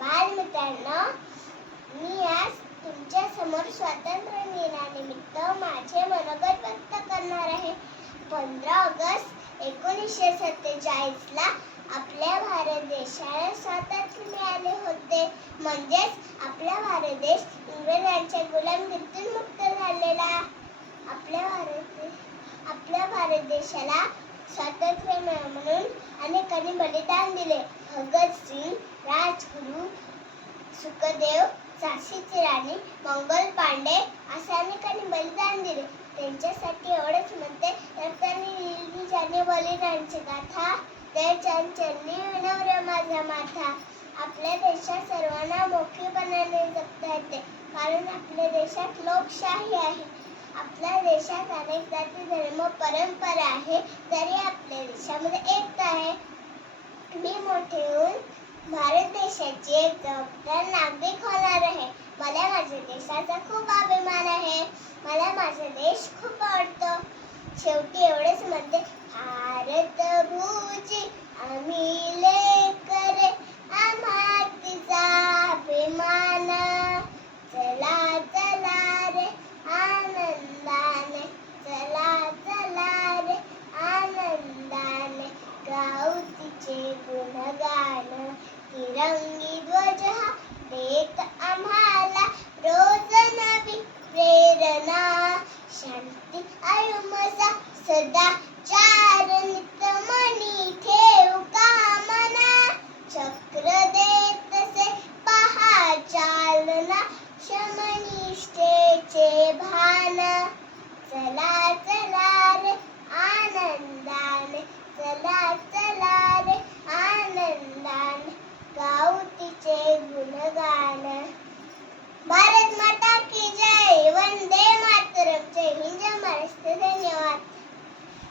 बालमित्रांनो, मी आज तुमच्या समोर स्वातंत्र्य दिनानिमित्त माझे मनोगत व्यक्त करणार आहे. 15 ऑगस्ट 1947 ला आपल्या भारत देशाला स्वातंत्र्य मिळाले होते. म्हणजेच आपला भारत देश इंग्रजांच्या गुलामगिरीतून मुक्त झालेला. आपल्या भारत देशाला स्वातंत्र्य मिळावे म्हणून अनेकांनी बलिदान दिले. भगतसिंग, राजगुरू, सुखदेव, झाशीची राणी, मंगल पांडे अशा अनेकांनी बलिदान दिले. त्यांच्यासाठी एवढेच म्हणते, रक्ताने लिहिली ज्याने बलिदानाची गाथा, त्याच्या चरणी विनम्र माझा माथा. आपल्या देशात सर्वांना मोठेपणाने जगता येते, कारण आपल्या देशात लोकशाही आहे. आपल्या देशात अनेक जाती, धर्म, परंपरा आहे, तरी आपल्या देशामध्ये एकता आहे. मी मोठे होऊन भारत देशाची एक जबाबदार नागरिक होणार आहे. मला माझ्या देशाचा खूप अभिमान आहे. मला माझा देश खूप आवडतो. शेवटी एवढेच म्हणते, भारत भूजी आम्ही लेकरे, आम्हा तिचा अभिमान. चला चला रे आनंदाने, चला चला रे आनंदाने, गाऊ तिचे गुणगान. तिरंगी ध्वज हा देत आम्हाला रोज नवी प्रेरणा. शांती अहिंसा सदाचार नित्यमनी,